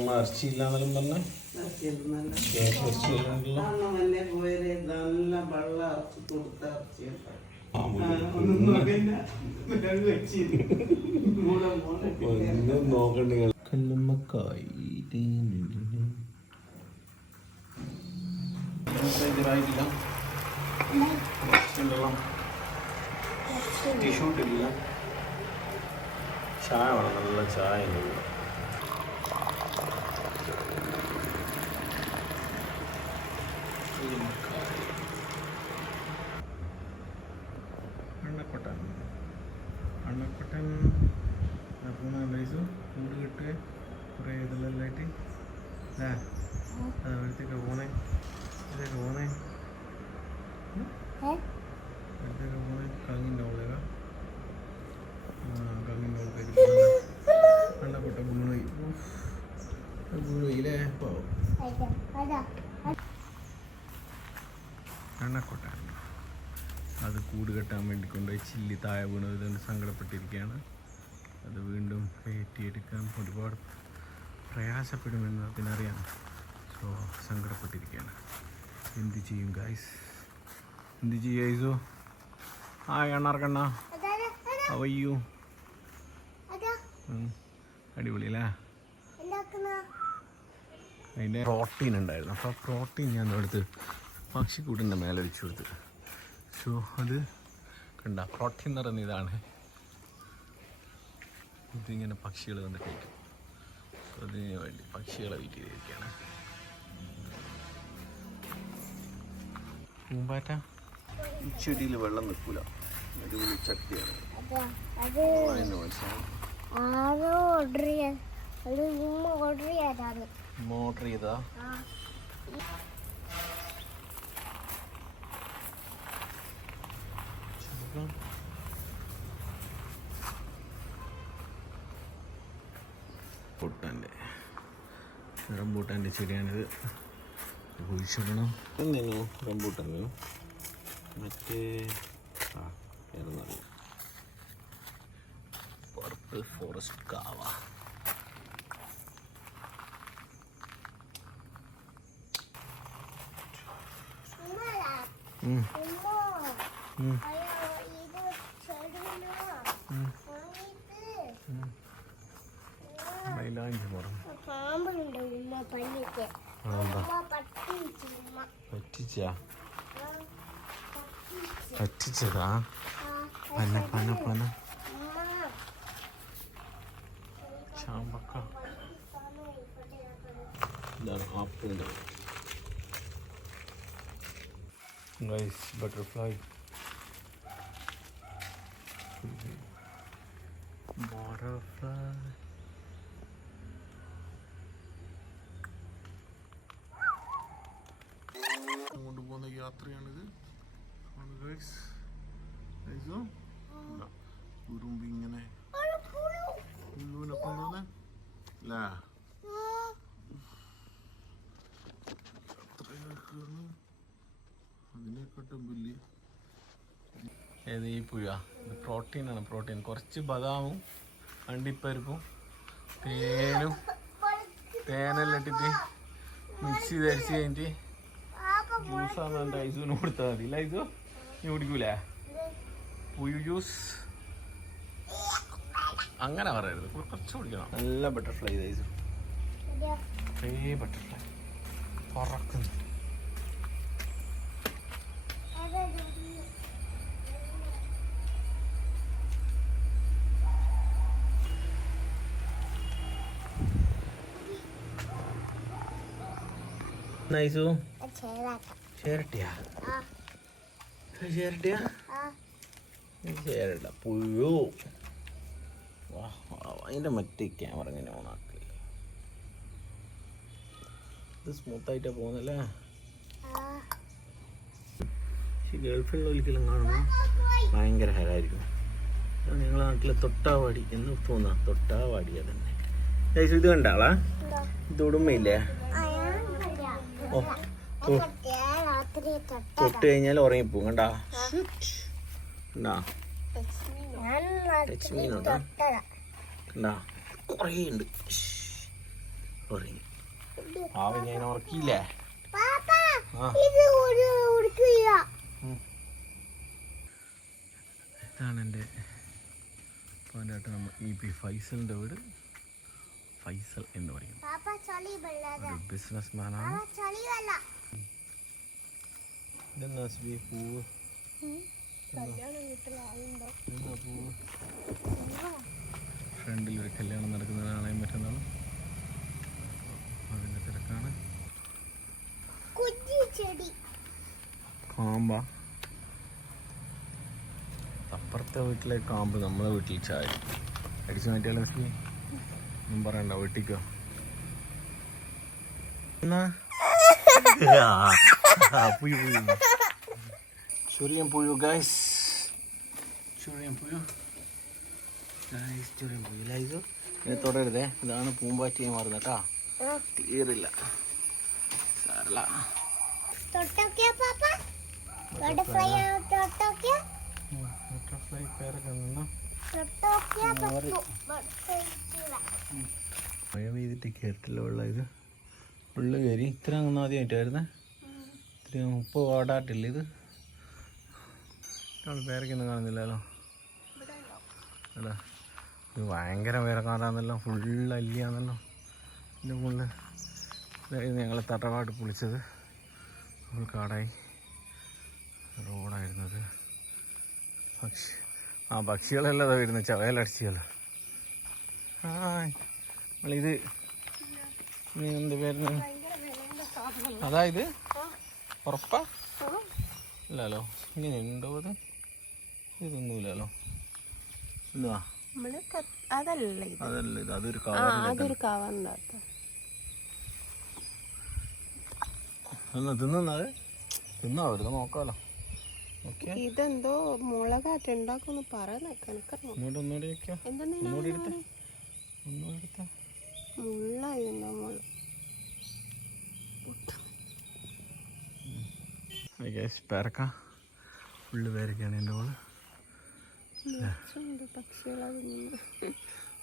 ഇറച്ചിയില്ലാന്നെല്ലാം പറഞ്ഞ നോക്കണ്ട കല്ലുമ്മക്കായി ടിഷ്യൂട്ടില്ല ചായ വേണം നല്ല ചായ അണ്ണക്കൊട്ടൻ അണ്ണക്കൊട്ടൻ റൈസ് കൂട് കിട്ടുക കുറേ ഇതെല്ലാമായിട്ട് അല്ലേ അവിടത്തേക്ക് പോണേ ഇതൊക്കെ പോണേ ഇതൊക്കെ പോണേ കങ്ങിണ്ടാവുക കങ്ങിണ്ടാവുക അണ്ണക്കൊട്ട വീണുപോയി വീണുപോയില്ലേ പാവം അണ്ണക്കൊട്ട അത് കൂട് കെട്ടാൻ വേണ്ടി കൊണ്ടുപോയി ചില്ലി താഴെ വീണതുകൊണ്ട് സങ്കടപ്പെട്ടിരിക്കുകയാണ്. അത് വീണ്ടും കയറ്റിയെടുക്കാൻ ഒരുപാട് പ്രയാസപ്പെടുമെന്ന് അതിനറിയാം. സോ സങ്കടപ്പെട്ടിരിക്കുകയാണ്. എന്ത് ചെയ്യും ഗൈസ്, എന്ത് ചെയ്യും ഗൈസോ? ആ എണ്ണാർക്കണ്ണ അവയ്യോ അടിപൊളി അല്ലേ. അതിൻ്റെ പ്രോട്ടീൻ ഉണ്ടായിരുന്നു. അപ്പോൾ ആ പ്രോട്ടീൻ ഞാൻ എടുത്ത് പക്ഷിക്കൂട്ടിൻ്റെ മേലെ വെച്ച് കൊടുത്ത്. സോ അത് കണ്ട പ്രോട്ടീൻ എന്ന് പറയുന്ന ഇതാണ്. ഇതിങ്ങനെ പക്ഷികൾ വന്ന് കഴിക്കും. അതിന് വേണ്ടി പക്ഷികളെ വെയിറ്റ് ചെയ്തിരിക്കുകയാണ്. പൂമ്പാറ്റ ഈ ചെടിയിൽ വെള്ളം നിൽക്കൂല, അടിപൊളി ചട്ടിയാണ്. മോട്ടർ ചെയ്താ റംബൂട്ടാൻ്റെ ചെടിയാണിത്. കുഴിച്ചിടണം. എന്തെങ്കിലും റംബൂട്ടാനോ മറ്റേ ഏതെന്നറിയാം, പർപ്പിൾ ഫോറസ്റ്റ് കാവ. മൈലാഞ്ചി മരം പറ്റിച്ചതാ പന പന പന ചാമ്പക്ക. ഇതാണ് ആപ്പിളിൻ്റെ ഗൈസ്. ബട്ടർഫ്ലൈ ബട്ടർഫ്ലൈ കൊണ്ടുപോകുന്ന യാത്രയാണിത്. ഉറുമ്പി ഇങ്ങനെ പുല്ലുവിനെ കൊണ്ടുവന്ന് അല്ലേ അതിനെക്കാട്ടും വലിയ ഏത് ഈ പുഴ. ഇത് പ്രോട്ടീനാണ്. പ്രോട്ടീൻ കുറച്ച് ബദാമും അണ്ടിപ്പരിപ്പും തേനെല്ലാം ഇട്ടിട്ട് മിക്സ് ചെയ്ത് അരിച്ച് കഴിഞ്ഞിട്ട് ജ്യൂസാന്ന് എൻ്റെ ഐസുവിന് കൊടുത്താൽ മതി. ഇല്ല ഐസു നീ കുടിക്കൂലേ പുഴു ജ്യൂസ്? അങ്ങനെ പറയരുത്, കുറച്ച് കുടിക്കണം. നല്ല ബട്ടർഫ്ലൈ ഐസു, ബട്ടർഫ്ലൈ പറക്കുന്നു. നൈസു ചേരട്ടിയാ ചേരട്ടിയാ ചേരട്ട പുഴു. അതിൻ്റെ മറ്റേ ക്യാമറ ഇങ്ങനെ ഓണാക്കി. ഇത് സ്മൂത്തായിട്ടാ പോകുന്നല്ലേ. പക്ഷെ ഗേൾഫ്രണ്ട് ഒരിക്കലും കാണുമ്പോൾ ഭയങ്കര ഹരായിരിക്കും. ഞങ്ങളുടെ നാട്ടിലെ തൊട്ടാവാടി എന്ന് തോന്നുക. തൊട്ടാവാടിയാ തന്നെ. നൈസു ഇത് കണ്ടാളാ? ഇത് ഉടുമ്പയില്ലേ? ഓ തൊട്ട് കഴിഞ്ഞാൽ ഉറങ്ങിപ്പോവും. കണ്ടാ ടച്ച് മീനുണ്ടാ? കണ്ടാ കുറേ ഉണ്ട്. ഉറങ്ങി. പാവം ഞാൻ ഉറക്കിയില്ലേ? ഇതാണ് എൻ്റെ പോയിൻ്റായിട്ട് നമ്മൾ EP ഫൈസലിൻ്റെ വീട്. ഫൈസൽ എന്ന് പറയും, ഒരു ബിസിനസ് മാനാണ്. ഇതെന്നാ പൂവ്? പൂവ് ഫ്രണ്ടിലൊരു കല്യാണം നടക്കുന്നത് കാണാൻ പറ്റുന്നതാണ്. അതിൻ്റെ തിരക്കാണ്. കാമ്പ അപ്പുറത്തെ വീട്ടിലെ കാമ്പ് നമ്മളെ വീട്ടിൽ ചായ അടിച്ചു മാറ്റിയാലോ? ഒന്നും പറയണ്ട, വെട്ടിക്കോ. എന്നാ ചൊറിയൻ പുഴു ഗൈസ്, ചൊറിയൻ പുഴു ഗൈസ്, ചൊറിയൻ പുഴു. ലൈസു ഇതിനെ തൊടരുതേ, ഇതാണ് പൂമ്പാറ്റിയെ മാറുന്നത് കേട്ടാ. തീരില്ല, സാരല്ല. മഴ പെയ്തിട്ട് കയറ്റില്ല വെള്ളം. ഇത് ഉള്ളു കയറി ഇത്ര അങ്ങ് ആദ്യമായിട്ടായിരുന്നേ. ഇത്ര ഉപ്പ് പാടാട്ടില്ല. ഇത് പേരക്കൊന്നും കാണുന്നില്ലല്ലോ അല്ല, ഇത് ഭയങ്കര പേരക്കാരാന്നല്ലോ, ഫുള്ള് അല്ലിയാന്നല്ലോ. ഇതിൻ്റെ മുകളിൽ ഞങ്ങൾ തറവാട് പൊളിച്ചത് ഫുൾ കാടായി റോഡായിരുന്നത്. പക്ഷികളെല്ലാം വരുന്നത് ചവയലടിച്ചല്ലോ. നമ്മളിത് എന്ത് പേരുന്നു? അതായത് ഉറപ്പാ ഇല്ലല്ലോ, ഇങ്ങനെ ഉണ്ടോ? അത് ഇതൊന്നുമില്ലല്ലോ. എന്തുവാ അതല്ല ഇത്, അതൊരു കവറിനകത്ത്. എന്നാ തിന്നത് തിന്നാ വരുന്നത് നോക്കാലോ. ഇതെന്തോ മുളകാറ്റുണ്ടാക്കുമെന്ന് പറയുന്നേക്കാം. ഒന്നുകൂടി എടുത്ത പേരക്ക ഫുള്ള് പേരക്കാണ് എൻ്റെ മോള്.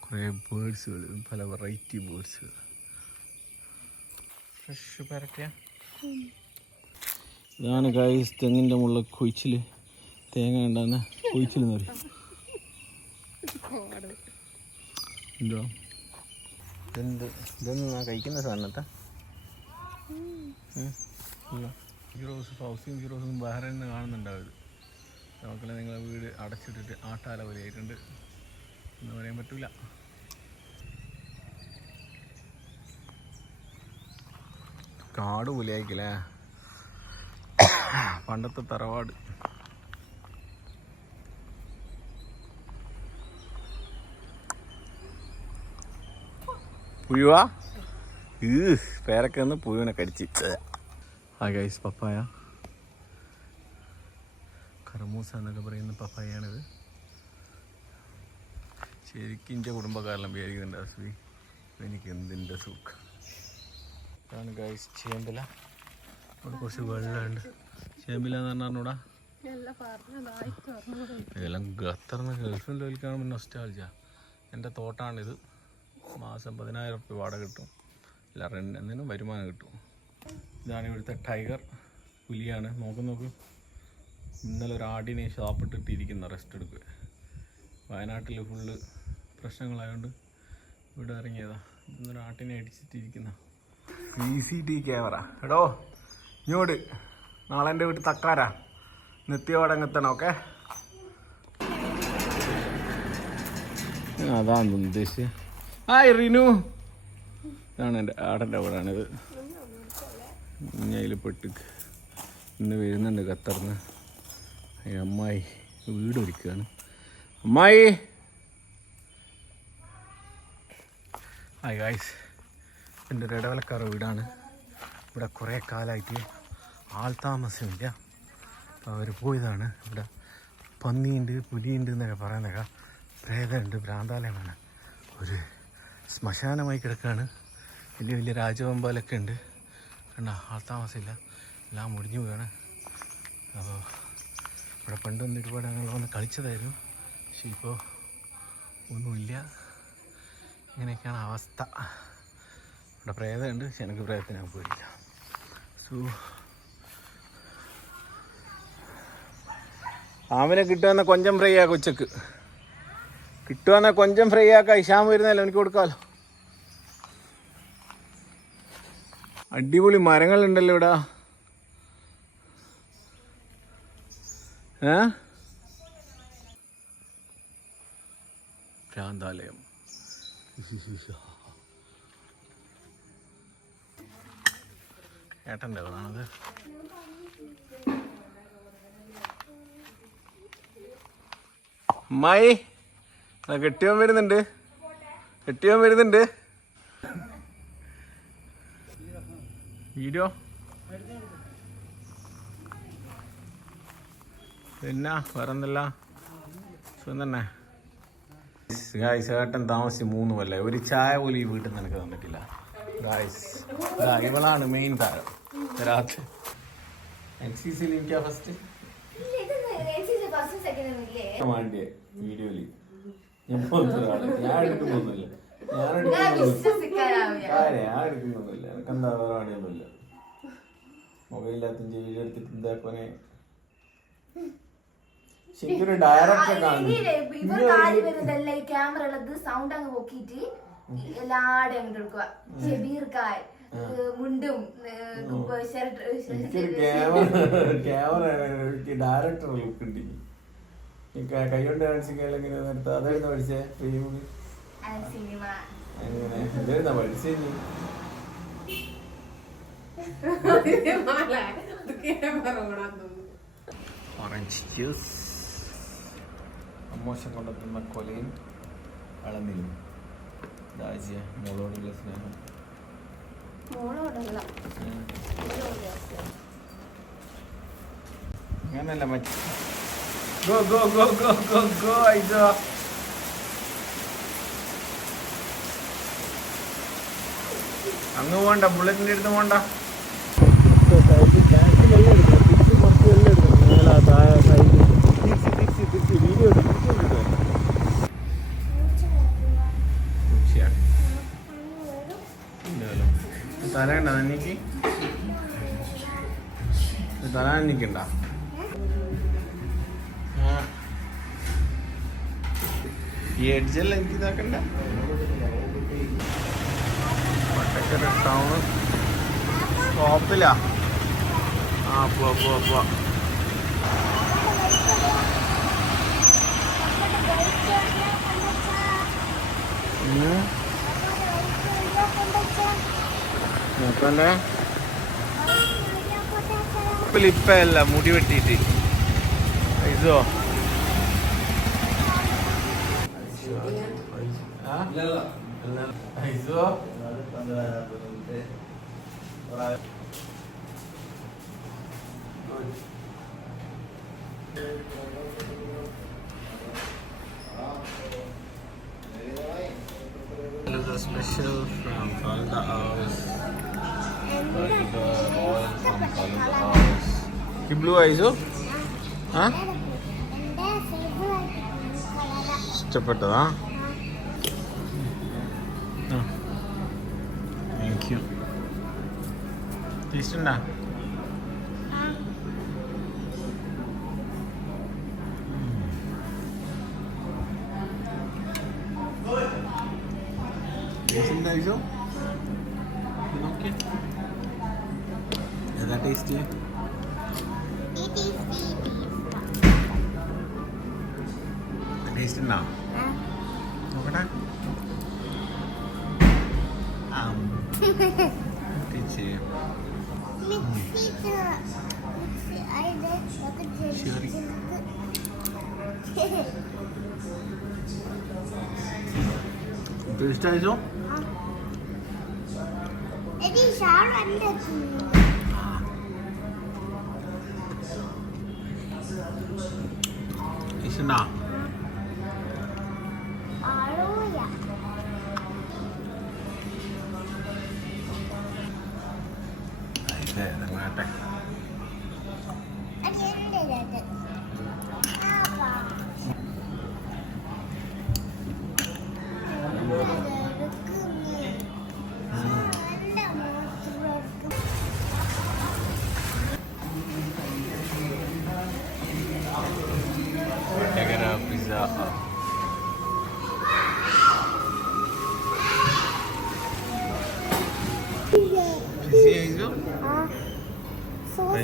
കുറേ ബേഡ്സുകൾ, പല വെറൈറ്റി ബേഡ്സുകൾ. ഫ്രഷ് പേരക്ക. ഇതാണ് ഗൈസ് തെങ്ങിൻ്റെ മുകളിൽ കൊയ്ച്ചിൽ, തേങ്ങ ഉണ്ടാകുന്ന കൊയ്ച്ചിലെന്ന് പറയും. എന്തോ ഇതൊന്നും കഴിക്കുന്ന സാധനത്താ. ഹീറോസ്, ഹൗസിങ് ഹീറോസും ബഹ്റൈനിൽ നിന്ന് കാണുന്നുണ്ടാവും. നമുക്കെല്ലാം നിങ്ങളെ വീട് അടച്ചിട്ടിട്ട് ആട്ടാല പോലെ ആയിട്ടുണ്ട് എന്ന് പറയാൻ പറ്റൂല. കാട് പോലെ ആയിക്കല്ലേ പണ്ടത്തെ തറവാട്. പുഴുവാ പേരൊക്കെ ഒന്ന് പുഴുവിനെ കടിച്ച്. ആ ഗൈസ്, പപ്പായ കർമൂസ എന്നൊക്കെ പറയുന്ന പപ്പായാണിത്. ശരിക്കും എൻ്റെ കുടുംബക്കാരെല്ലാം വിചാരിക്കുന്നുണ്ട് അശ്വി എനിക്ക് എന്തിൻ്റെ സുഖം. ഇതാണ് ഗൈസ് ചേമ്പില. അവിടെ കുറച്ച് വെള്ളമുണ്ട്. ചേമ്പില എന്ന് പറഞ്ഞാൽ ഇതെല്ലാം ഖത്തറിന്ന് ഗൾഫിൽ ജോലിക്കാണ് നൊസ്റ്റാൾജിയ. എൻ്റെ തോട്ടാണിത്. മാസം 10,000 റുപ്യ വാടക കിട്ടും, അല്ല റെൻ്റ് എന്തിനും വരുമാനം കിട്ടും. ഇതാണ് ഇവിടുത്തെ ടൈഗർ, പുലിയാണ്. നോക്ക് ഇന്നലെ ഒരു ആടിനെ ഷാപ്പിട്ടിട്ടിരിക്കുന്ന റെസ്റ്റ് എടുക്കുക. വയനാട്ടിൽ ഫുള്ള് പ്രശ്നങ്ങളായതുകൊണ്ട് ഇവിടെ ഇറങ്ങിയതാ. ഇന്നൊരു ആട്ടിനെ അടിച്ചിട്ടിരിക്കുന്ന CCTV ക്യാമറ. എടോ ഇങ്ങോട്ട്, നാളെ എൻ്റെ വീട്ടിൽ തക്കാരാ, നിത്യവാടം എത്തണം. ഓക്കെ, അതാണ് ഉദ്ദേശിച്ചത്. റിനു, ഇതാണ് എൻ്റെ ആടൻ്റെ വീടാണിത്. അതിൽ പെട്ട് ഇന്ന് വരുന്നുണ്ട് ഖത്തറിന്ന്. അമ്മായി വീട് ഒരുക്കുകയാണ്. അമ്മായി, ഹായ് ഗായ്സ്, എൻ്റെ ഒരു ഇടവലക്കാരുടെ വീടാണ്. ഇവിടെ കുറേ കാലമായിട്ട് ആൾതാമസമില്ല. അപ്പോൾ അവർ പോയതാണ്. ഇവിടെ പന്നിയുണ്ട്, പുലിയുണ്ട് എന്നൊക്കെ പറയുന്നേക്കാം. പ്രേതമുണ്ട്, ഭ്രാന്താലയമാണ്, ഒരു ശ്മശാനമായി കിടക്കുകയാണ്. വലിയ വലിയ രാജവമ്പാലൊക്കെ ഉണ്ട്. കണ്ട, ആൾതാമസമില്ല, എല്ലാം മുടിഞ്ഞു പോവുകയാണ്. അപ്പോൾ ഇവിടെ പണ്ടൊന്നും ഒരുപാട് ഞങ്ങൾ വന്ന് കളിച്ചതായിരുന്നു. പക്ഷേ ഇപ്പോൾ ഒന്നുമില്ല. ഇങ്ങനെയൊക്കെയാണ് അവസ്ഥ. ഇവിടെ പ്രേതമുണ്ട്, പക്ഷെ എനിക്ക് പ്രേതത്തിന് ഞാൻ പോയില്ല. സോ ആമിനെ കിട്ടുമെന്ന കൊഞ്ചം ഫ്രൈ ആക്കാം, ഉച്ചക്ക് കിട്ടുമെന്ന കൊഞ്ചം ഫ്രൈ ആക്കാം. ഇഷാം വരുന്നല്ലോ, എനിക്ക് കൊടുക്കാമല്ലോ. അടിപൊളി മരങ്ങളുണ്ടല്ലോ ഇവിടെ. ഭ്രാന്താലയം. ഏട്ടൻ്റെ അതാണത്. അമ്മായി കെട്ടിയോൻ വരുന്നുണ്ട്, കെട്ടിയോൻ വരുന്നുണ്ട്. വീഡിയോ പിന്നെ വേറെന്തല്ല സുഖം തന്നെ. ഗായ്സ് ഏട്ടൻ താമസിച്ച് 3 കൊല്ലം, ഒരു ചായ പോലും ഈ വീട്ടിൽ നിന്ന് എനിക്ക് തന്നിട്ടില്ല. ഗായ്സ് ഇവളാണ് മെയിൻ താരം. രാത്രി NCC എനിക്ക് ഫസ്റ്റ് വേണ്ടിയ വീഡിയോയില് ഞാൻ പോകുന്നൊരാള്, ഞാൻ എടുക്കുന്നൊന്നുമില്ല, ഞാൻ എടുക്കുന്നൊന്നുമില്ല. എനിക്കെന്താ വേറെ പണിയൊന്നുമില്ല. മൊബൈലിനകത്ത് വീഡിയോ എടുത്തിട്ട് എന്താക്കോനെ ശരിക്കൊരു ഡയറക്ടറെ കാണുന്നു. സൗണ്ട് അങ്ങ് നോക്കിട്ട് എല്ലാടെ അങ്ങോട്ട് എടുക്കുക. ഷെബീർക്കായ് മുണ്ടും എനിക്കൊരു ക്യാമറ ഡയറക്ടർ ലുക്ക് ഉണ്ട്. കൈകൊണ്ട് കാണിച്ചില്ല എങ്ങനെ നിർത്താ. അതായിരുന്നു പഠിച്ചേ സിനിമ അങ്ങനെ എന്തായിരുന്നാ പഠിച്ചേ നീ? ഓറഞ്ച് ജ്യൂസ്, അമ്മോശം കൊണ്ടെത്തുന്ന കൊലയും അളന്നിലും. രാജ്യ മോളോടുള്ള സ്നേഹം. അങ്ങനല്ല മറ്റേ go go go go go go ഐസോ. അങ്ങ് പോണ്ട, ബുള്ളറ്റിന്റെ അടുത്ത് പോണ്ട. തലണ്ട എനിക്ക് തല എനിക്കുണ്ട. ഈ എഡ്ജെല്ലാം എനിക്ക് ഇതാക്കണ്ട. വട്ടക്കര ടൗൺ സ്റ്റോപ്പിലാ. ആ പോവാ. നോക്കണ്ടേ ഇപ്പല്ല മുടി വെട്ടിയിട്ട് ഇതോ ഇതോ special from Falda House. The royal from Falda House. The blue eyes, oh? Huh? ഇഷ്ടപ്പെട്ടതാ? Thank you. Taste ഉണ്ടോ? ഏതാ ടേസ്റ്റ്? ടേസ്റ്റ് ഉണ്ടോ? നോക്കട്ടെ. ടേസ്റ്റ് ആയിച്ചോ? ഇഷ്ടണ്ടാ? ഇതങ്ങാട്ടെ.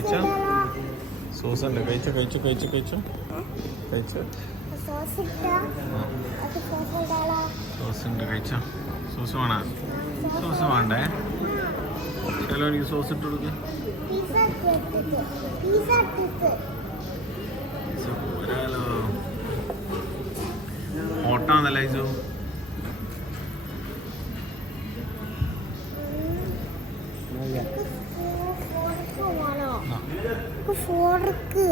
കഴിച്ചോ സോസ് ഉണ്ട് കഴിച്ചോ കഴിച്ചോ കഴിച്ചോ കഴിച്ചോ കഴിച്ചോ സോസ് ഉണ്ട് കഴിച്ചോ സോസ് വേണോ സോസ് വേണ്ടേ ചില എനിക്ക് സോസ് ഇട്ട് കൊടുക്കുക പോരാലോ ഓട്ടാന്നല്ല ഇസു ഫോർക്ക്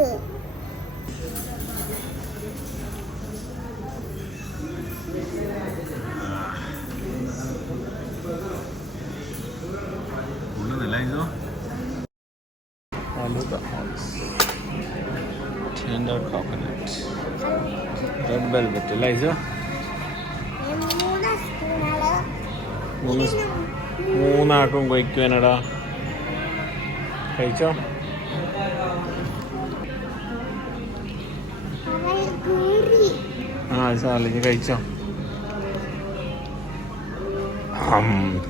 ഉള്ളതല്ല ഇസു Tender coconut. Red velvet. അല്ല ഇസു മൂന്നാക്കും കഴിക്കുവാനടാ കഴിച്ചോ ആ സാറില്ല ഇനി കഴിച്ചോ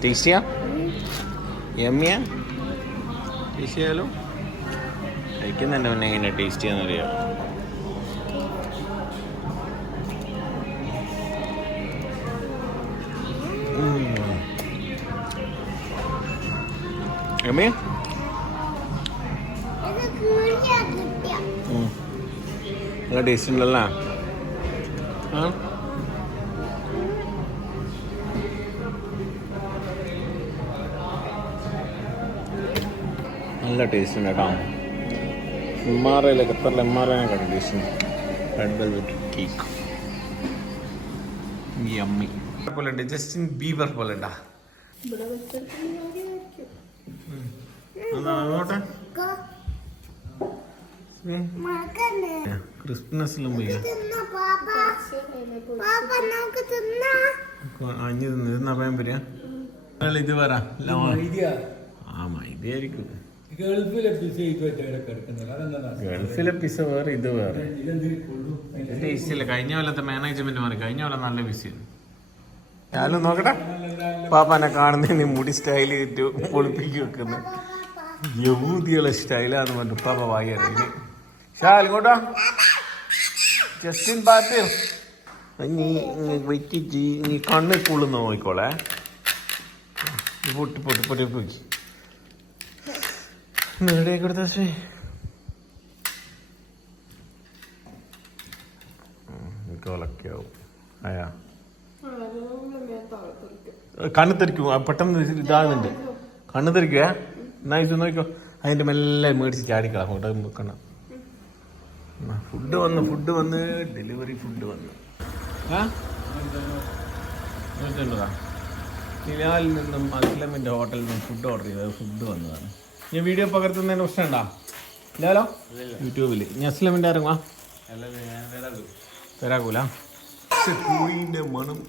ടേസ്റ്റിയാ യമ്മിയാ ടേസ്റ്റ് ചെയ്യാലോ കഴിക്കുന്നുണ്ട് പിന്നെ എങ്ങനെ ടേസ്റ്റ് ചെയ്യാന്നറിയാം യമ്മിയാ നല്ല ടേസ്റ്റ് ഉണ്ടല്ലോ ആ നല്ല ടേസ്റ്റ് ഉണ്ട് കേട്ടോ എംആർഐയിലെ ഖത്തറിൽ എംആർഐനെ ടേസ്റ്റ് ഉണ്ട് റെഡ് വെൽവെറ്റ് കേക്ക് യമ്മി പോലെ ഉണ്ട് ജസ്റ്റിൻ ബീബർ പോലെ ഉണ്ടാ അങ്ങോട്ടെ ക്രിസ്പിനെസ്സിലും പോയി അഞ്ഞ് തിന്നാ പറയാൻ പറ്റാ ഇത് പറ ആ മൈദയായിരിക്കും ഗൾഫിലെ പിസ വേറെ ഇത് വേറെ ടേസ്റ്റ് ഇല്ല കഴിഞ്ഞ കൊല്ലത്തെ മാനേജ്മെന്റ് മാറി കഴിഞ്ഞ കൊല്ലം നല്ല പിസയാണ് ഞാനും നോക്കട്ടെ പാപ്പാനെ കാണുന്നതിന് മുടി സ്റ്റൈൽ ചെയ്തിട്ട് പൊളിപ്പിക്കി വെക്കുന്നു യഹൂദിയുള്ള സ്റ്റൈലാന്ന് പറഞ്ഞു പാപ്പ വായി അറിയില്ലേ ഇങ്ങോട്ടോ ജസ്റ്റിൻ പാട്ട് നീ വെച്ചിട്ട് നീ കണ്ണ് കുള്ളുന്ന നോക്കിക്കോളെ പൊട്ടി പൊട്ടി പൊട്ടി പോയി നേടിയ കൊടുത്ത ഒലക്കാവും അയാ കണ്ണ് തെറിക്കും പെട്ടെന്ന് ഇതാകുന്നുണ്ട് കണ്ണ് തെറിക്കുക എന്നാ ഇത് നോക്കിക്കോ അതിന്റെ മെല്ലെ മേടിച്ച് ചാടിക്കളാം അങ്ങോട്ട് വെക്കണം ഫുഡ് വന്ന് ഡെലിവറി ഫുഡ് വന്ന് ഹിലാലിൽ നിന്നും അസ്ലമിന്റെ ഹോട്ടലിൽ നിന്നും ഫുഡ് ഓർഡർ ചെയ്തത് ഫുഡ് വന്നതാണ് ഞാൻ വീഡിയോ പകർത്തുന്നതിന് പ്രശ്നമുണ്ടോ ഇല്ലാലോ യൂട്യൂബിൽ ഞാൻ അസ്ലമിന്റെ ഇറങ്ങുവാ വരാകൂല കോഴിന്റെ മണം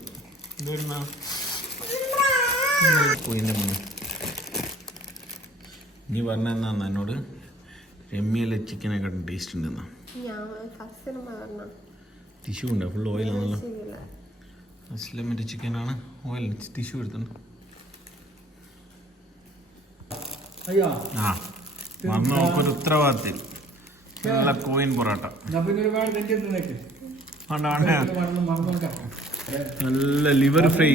കോഴിന്റെ മണം നീ പറഞ്ഞ എന്നോട് രമ്യയിലെ ചിക്കനൊക്കെ ടേസ്റ്റ് ഉണ്ടെന്നാ ടിഷ്യൂ ഉണ്ടോ ഫുൾ ഓയിലാണല്ലോ അസ്ലമിൻ്റെ ചിക്കനാണ് ഓയിൽ ടിഷ്യൂ എടുത്തുണ്ട് ആ വന്ന് നോക്കൊരു ഉത്തരവാദിത്തം നല്ല കോയിൻ പൊറോട്ട നല്ല ലിവർ ഫ്രൈ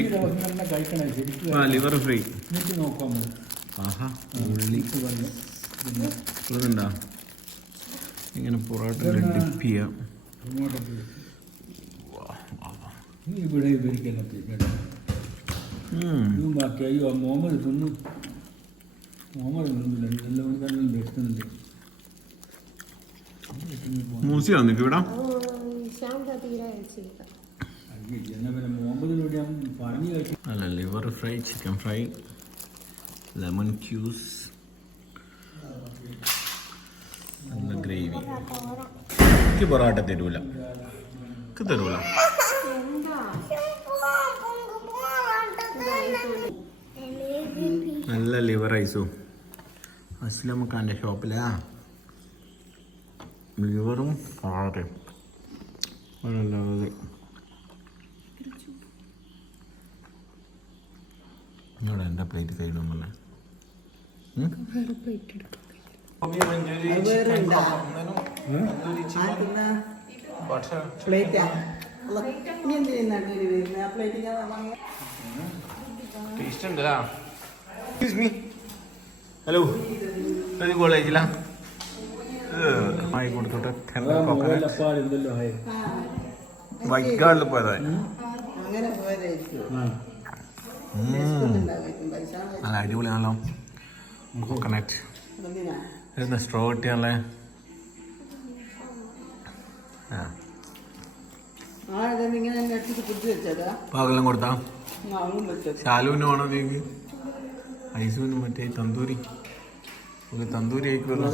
ആ ലിവർ ഫ്രൈ ആഹാ ഉള്ളി ഉള്ളതുണ്ടാ ഇങ്ങനെ പൊറോട്ട ഡിപ്പ് ചെയ്യാം ഇവിടെ അയ്യോ മുഹമ്മദ് തിന്നു മുഹമ്മദ് എല്ലാം വെക്കുന്നുണ്ട് മൂസിയാണ് നിനക്ക് ഇവിടെ മുഹമ്മദിനോട് ഞാൻ പറഞ്ഞു കഴിച്ചു അല്ല liver fry chicken fry lemon ക്യൂസ് നല്ല ഗ്രേവി എനിക്ക് പൊറോട്ട തരൂല എനിക്ക് തരൂല നല്ല ലിവർ റൈസും അസ്ലം ഖാൻ്റെ ഷോപ്പിലാ ലിവറും കാറയും അതല്ലാതെ എന്നോട് എൻ്റെ പ്ലേറ്റ് കയ്യിലൊന്നുമല്ലേ ടേസ്റ്റ് ഉണ്ടല്ലോ. ഹലോ ഒരു കോളേജിലാ മായി കൊടുത്തോട്ടെ. എന്തെല്ലോ ആയി വൈകാളിൽ പോയതാ. നല്ല അടിപൊളിയാണല്ലോ. Coconut straw കിട്ടിയാണല്ലേ. പാകെല്ലാം കൊടുത്താ ശാലുവിന് വേണോ നീക്ക്? ഐസുവിന് മറ്റേ തന്തൂരി തന്തൂരി ആയിക്കുമല്ലോ.